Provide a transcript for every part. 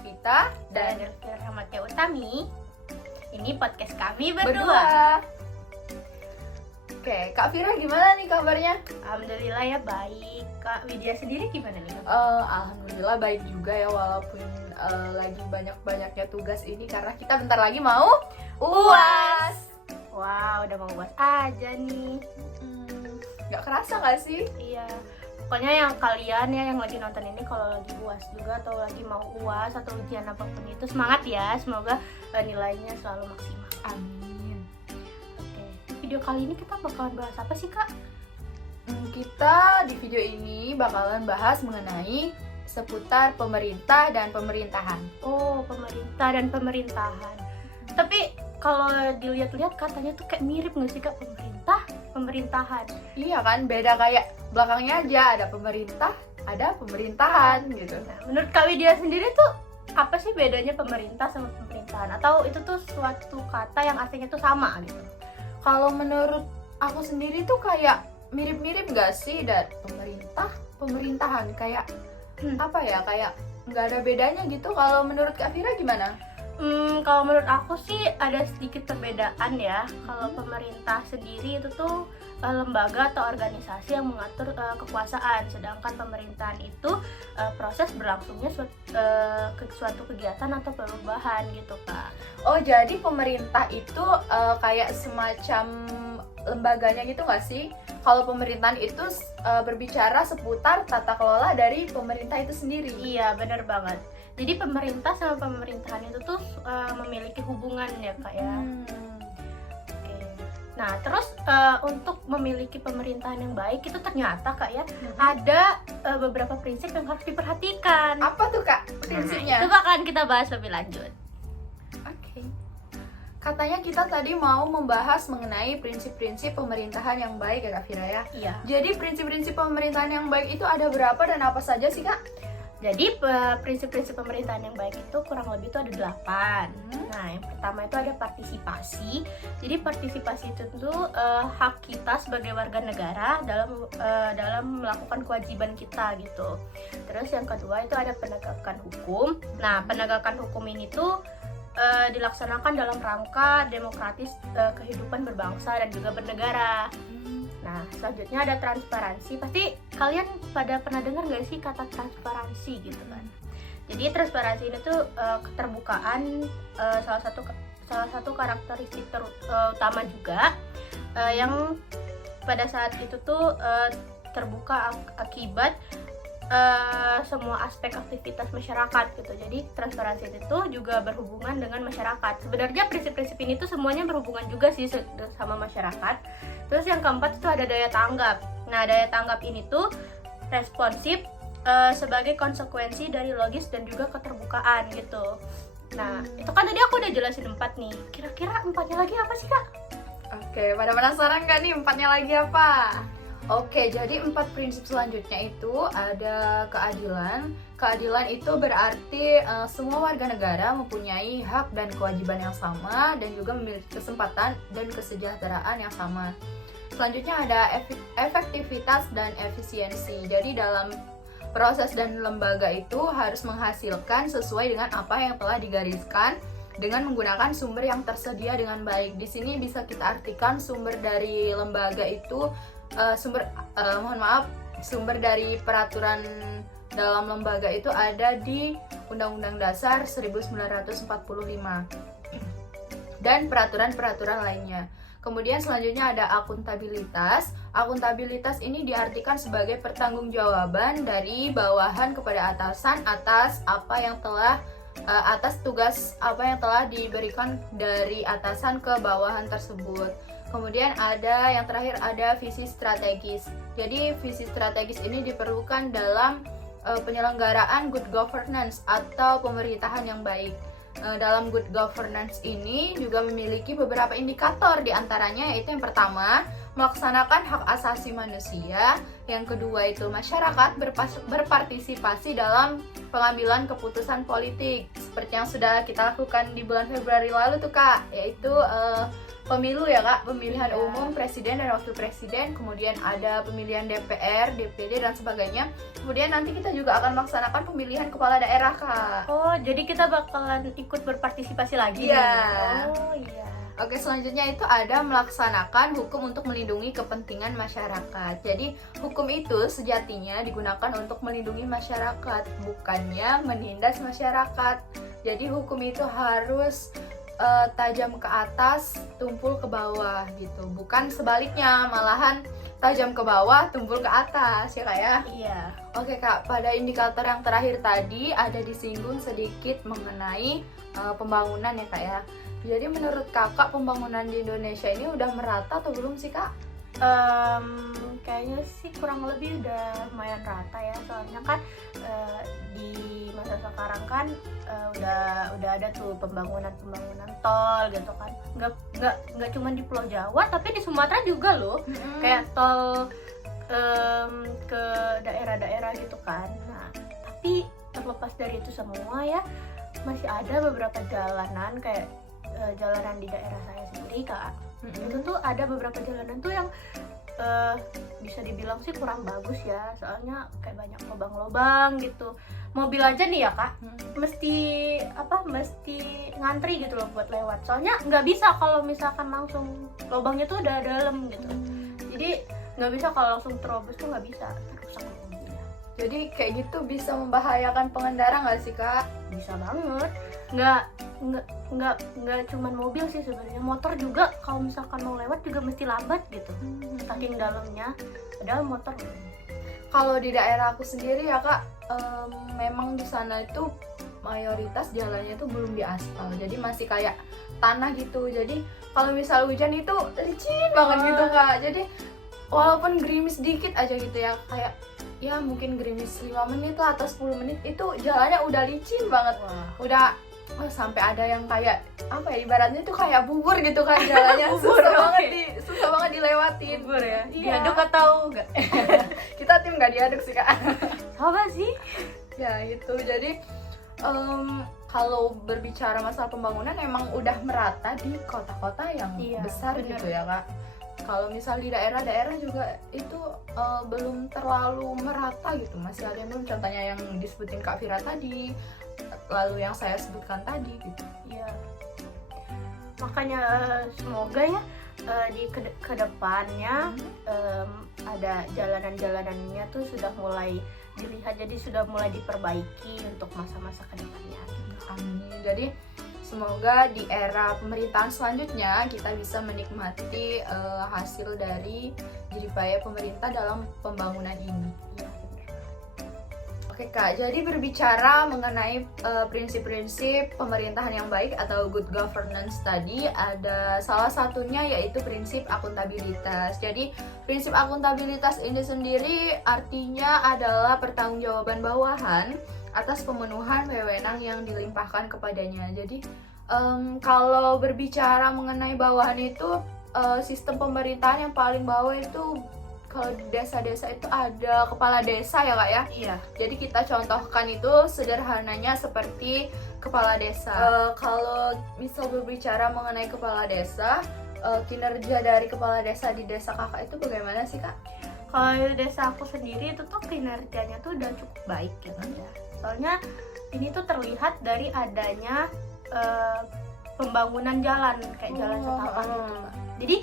Novita dan Elvira Rahmatia Utami. Ini podcast kami berdua. berdua. Oke, Kak Vira gimana nih kabarnya? Alhamdulillah ya baik. Kak Widya sendiri gimana nih? Alhamdulillah baik juga ya, walaupun lagi banyak-banyaknya tugas ini karena kita bentar lagi mau UAS. Wow, udah mau UAS aja nih. Gak kerasa gak sih? Iya. Pokoknya yang kalian ya yang lagi nonton ini kalau lagi UAS juga atau lagi mau UAS atau ujian apapun itu, semangat ya. Semoga nilainya selalu maksimal. Amin. Oke. Video kali ini kita bakalan bahas apa sih, Kak? Kita di video ini bakalan bahas mengenai seputar pemerintah dan pemerintahan. Oh, pemerintah dan pemerintahan. Tapi kalau dilihat-lihat katanya tuh kayak mirip nggak sih, Kak? Pemerintah, pemerintahan. Iya kan, beda kayak belakangnya aja ada pemerintah, ada pemerintahan gitu. Nah, menurut Kak Widya sendiri tuh apa sih bedanya pemerintah sama pemerintahan? Atau itu tuh suatu kata yang artinya tuh sama gitu? Kalau menurut aku sendiri tuh kayak mirip-mirip gak sih, dan pemerintahan kayak apa ya, kayak nggak ada bedanya gitu. Kalau menurut Kak Vira gimana? Kalau menurut aku sih ada sedikit perbedaan ya. Kalau pemerintah sendiri itu tuh lembaga atau organisasi yang mengatur kekuasaan, sedangkan pemerintahan itu proses berlangsungnya suatu kegiatan atau perubahan gitu, Kak. Oh, jadi pemerintah itu kayak semacam lembaganya gitu nggak sih? Kalau pemerintahan itu berbicara seputar tata kelola dari pemerintah itu sendiri. Iya, benar banget. Jadi pemerintah sama pemerintahan itu tuh memiliki hubungan ya, Kak ya. Oke. Nah, terus untuk memiliki pemerintahan yang baik itu ternyata, Kak ya, ada beberapa prinsip yang harus diperhatikan. Apa tuh, Kak, prinsipnya? Itu bakalan kita bahas lebih lanjut. Oke. Katanya kita tadi mau membahas mengenai prinsip-prinsip pemerintahan yang baik ya, Kak Vira ya? Iya. Jadi prinsip-prinsip pemerintahan yang baik itu ada berapa dan apa saja sih, Kak? Jadi prinsip-prinsip pemerintahan yang baik itu kurang lebih itu ada 8. Nah, yang pertama itu ada partisipasi. Jadi partisipasi itu tuh hak kita sebagai warga negara dalam melakukan kewajiban kita gitu. Terus yang kedua itu ada penegakan hukum. Nah, penegakan hukum ini tuh dilaksanakan dalam rangka demokratis kehidupan berbangsa dan juga bernegara. Nah, selanjutnya ada transparansi. Pasti kalian pada pernah dengar nggak sih kata transparansi gitu kan? Jadi transparansi ini tuh keterbukaan, salah satu karakteristik utama juga yang pada saat itu tuh terbuka akibat semua aspek aktivitas masyarakat gitu. Jadi transparansi itu juga berhubungan dengan masyarakat. Sebenarnya prinsip-prinsip ini tuh semuanya berhubungan juga sih sama masyarakat. Terus yang keempat itu ada daya tanggap. Nah, daya tanggap ini tuh responsif sebagai konsekuensi dari logis dan juga keterbukaan gitu. Nah, itu kan tadi aku udah jelasin 4 nih. Kira-kira 4-nya lagi apa sih, Kak? Oke, pada penasaran nggak nih 4-nya lagi apa? Oke, jadi 4 prinsip selanjutnya itu ada keadilan. Keadilan itu berarti semua warga negara mempunyai hak dan kewajiban yang sama dan juga memiliki kesempatan dan kesejahteraan yang sama. Selanjutnya ada efektivitas dan efisiensi. Jadi dalam proses dan lembaga itu harus menghasilkan sesuai dengan apa yang telah digariskan dengan menggunakan sumber yang tersedia dengan baik. Di sini bisa kita artikan sumber dari lembaga itu sumber dari peraturan dalam lembaga itu ada di Undang-Undang Dasar 1945 dan peraturan-peraturan lainnya. Kemudian selanjutnya ada akuntabilitas. Akuntabilitas ini diartikan sebagai pertanggungjawaban dari bawahan kepada atasan atas tugas apa yang telah diberikan dari atasan ke bawahan tersebut. Kemudian ada yang terakhir ada visi strategis. Jadi visi strategis ini diperlukan dalam penyelenggaraan good governance atau pemerintahan yang baik. Dalam good governance ini juga memiliki beberapa indikator, diantaranya yaitu yang pertama melaksanakan hak asasi manusia, yang kedua itu masyarakat berpartisipasi dalam pengambilan keputusan politik seperti yang sudah kita lakukan di bulan Februari lalu tuh, Kak, yaitu pemilu ya Kak, pemilihan Iya. umum presiden dan wakil presiden, kemudian ada pemilihan DPR, DPD dan sebagainya. Kemudian nanti kita juga akan melaksanakan pemilihan kepala daerah Kak. Oh, jadi kita bakalan ikut berpartisipasi lagi Iya. nih? Oh iya. Oke, selanjutnya itu ada melaksanakan hukum untuk melindungi kepentingan masyarakat. Jadi, hukum itu sejatinya digunakan untuk melindungi masyarakat, bukannya menindas masyarakat. Jadi, hukum itu harus tajam ke atas, tumpul ke bawah gitu. Bukan sebaliknya, malahan tajam ke bawah, tumpul ke atas ya Kak ya. Iya. Oke Kak, pada indikator yang terakhir tadi ada disinggung sedikit mengenai pembangunan ya Kak ya. Jadi menurut Kakak pembangunan di Indonesia ini udah merata atau belum sih Kak? Kayaknya sih kurang lebih udah lumayan rata ya, soalnya kan di masa sekarang kan udah ada tuh pembangunan tol gitu kan, nggak cuma di Pulau Jawa tapi di Sumatera juga loh, kayak tol ke daerah-daerah gitu kan. Nah tapi terlepas dari itu semua ya, masih ada beberapa jalanan kayak jalanan di daerah saya sendiri Kak. Itu tuh ada beberapa jalanan tuh yang bisa dibilang sih kurang bagus ya, soalnya kayak banyak lubang-lubang gitu. Mobil aja nih ya Kak, mesti ngantri gitu loh buat lewat, soalnya nggak bisa kalau misalkan langsung lubangnya tuh udah dalam gitu. Jadi nggak bisa kalau langsung terobos tuh nggak bisa, rusak mobilnya. Jadi kayak gitu bisa membahayakan pengendara nggak sih Kak? Bisa banget. Nggak cuman mobil sih sebenarnya, motor juga kalau misalkan mau lewat juga mesti lambat gitu, saking dalamnya, padahal motor. Kalau di daerah aku sendiri ya Kak, memang di sana itu mayoritas jalannya itu belum diaspal, jadi masih kayak tanah gitu. Jadi kalau misal hujan itu licin banget gitu Kak. Jadi walaupun gerimis dikit aja gitu ya, kayak ya mungkin gerimis 5 menit lah atau 10 menit itu jalannya udah licin banget. Udah sampai ada yang kayak apa ya, ibaratnya tuh kayak bubur gitu kan jalannya. susah banget dilewatin. Bubur ya? Iya. Diaduk atau enggak? Kita tim nggak diaduk sih Kak. Apa sih? Ya itu, jadi kalau berbicara masalah pembangunan emang udah merata di kota-kota yang besar bener. gitu ya Kak. Kalau misal di daerah-daerah juga itu belum terlalu merata gitu, masih ada yang belum, contohnya yang disebutin Kak Vira tadi, lalu yang saya sebutkan tadi gitu. Iya. Makanya semoga ya di kedepannya ada jalanan-jalanannya tuh sudah mulai dilihat, jadi sudah mulai diperbaiki untuk masa-masa kedepannya. Amin. Jadi semoga di era pemerintahan selanjutnya kita bisa menikmati hasil dari jeripaya pemerintah dalam pembangunan ini. Oke Kak, jadi berbicara mengenai prinsip-prinsip pemerintahan yang baik atau good governance tadi, ada salah satunya yaitu prinsip akuntabilitas. Jadi prinsip akuntabilitas ini sendiri artinya adalah pertanggungjawaban bawahan atas pemenuhan wewenang yang dilimpahkan kepadanya. Jadi kalau berbicara mengenai bawahan itu, sistem pemerintahan yang paling bawah itu kalau di desa-desa itu ada kepala desa ya Kak ya. Iya. Jadi kita contohkan itu sederhananya seperti kepala desa. Kalau misal berbicara mengenai kepala desa, kinerja dari kepala desa di desa Kakak itu bagaimana sih Kak? Kalau di desa aku sendiri itu tuh kinerjanya tuh udah cukup baik gitu ya. Soalnya ini tuh terlihat dari adanya pembangunan jalan kayak jalan setapak gitu Kak. Jadi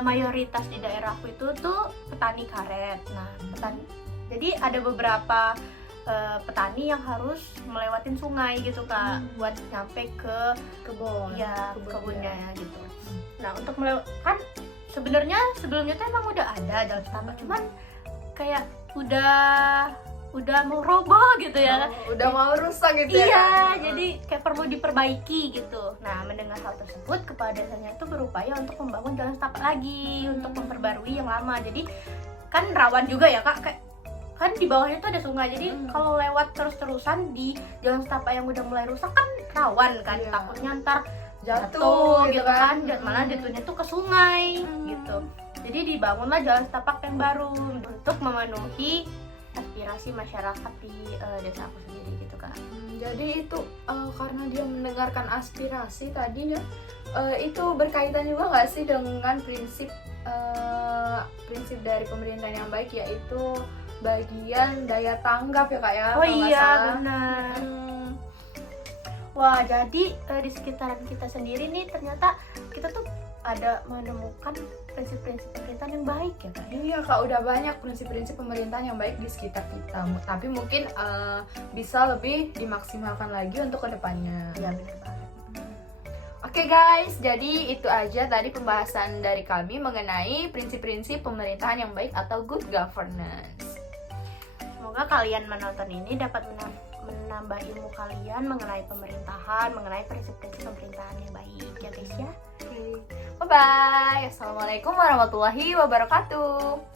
mayoritas di daerahku itu tuh petani karet. Nah, jadi ada beberapa petani yang harus melewatin sungai gitu Kak, buat nyampe ke Kebun. ya kebunnya ya gitu. Nah, untuk kan sebenarnya sebelumnya tuh emang udah ada jalan setapak, cuman kayak udah mau roboh gitu ya. Udah mau rusak gitu ya. Iya, jadi kayak perlu diperbaiki gitu. Nah, mendengar hal tersebut, kepala desanya itu berupaya untuk membangun jalan setapak lagi, untuk memperbarui yang lama. Jadi kan rawan juga ya Kak, kayak kan di bawahnya tuh ada sungai. Jadi kalau lewat terus-terusan di jalan setapak yang udah mulai rusak kan rawan kan, takutnya ntar jatuh gitu kan, malah jatuhnya tuh ke sungai gitu. Jadi dibangunlah jalan setapak yang baru untuk memenuhi aspirasi masyarakat di desa aku sendiri gitu Kak. Jadi itu karena dia mendengarkan aspirasi tadi ya, itu berkaitan juga nggak sih dengan prinsip dari pemerintahan yang baik, yaitu bagian daya tanggap ya Kak ya? Oh kalau nggak iya salah. benar. Wah, jadi di sekitaran kita sendiri nih ternyata kita tuh ada menemukan prinsip-prinsip pemerintahan yang baik ya Kak. Iya Kak, udah banyak prinsip-prinsip pemerintahan yang baik di sekitar kita. Tapi mungkin bisa lebih dimaksimalkan lagi untuk kedepannya. Iya benar banget. Oke guys, jadi itu aja tadi pembahasan dari kami mengenai prinsip-prinsip pemerintahan yang baik atau good governance. Semoga kalian menonton ini dapat menambah ilmu kalian mengenai pemerintahan, mengenai prinsip-prinsip pemerintahan yang baik ya guys ya. Oke, bye-bye. Assalamualaikum warahmatullahi wabarakatuh.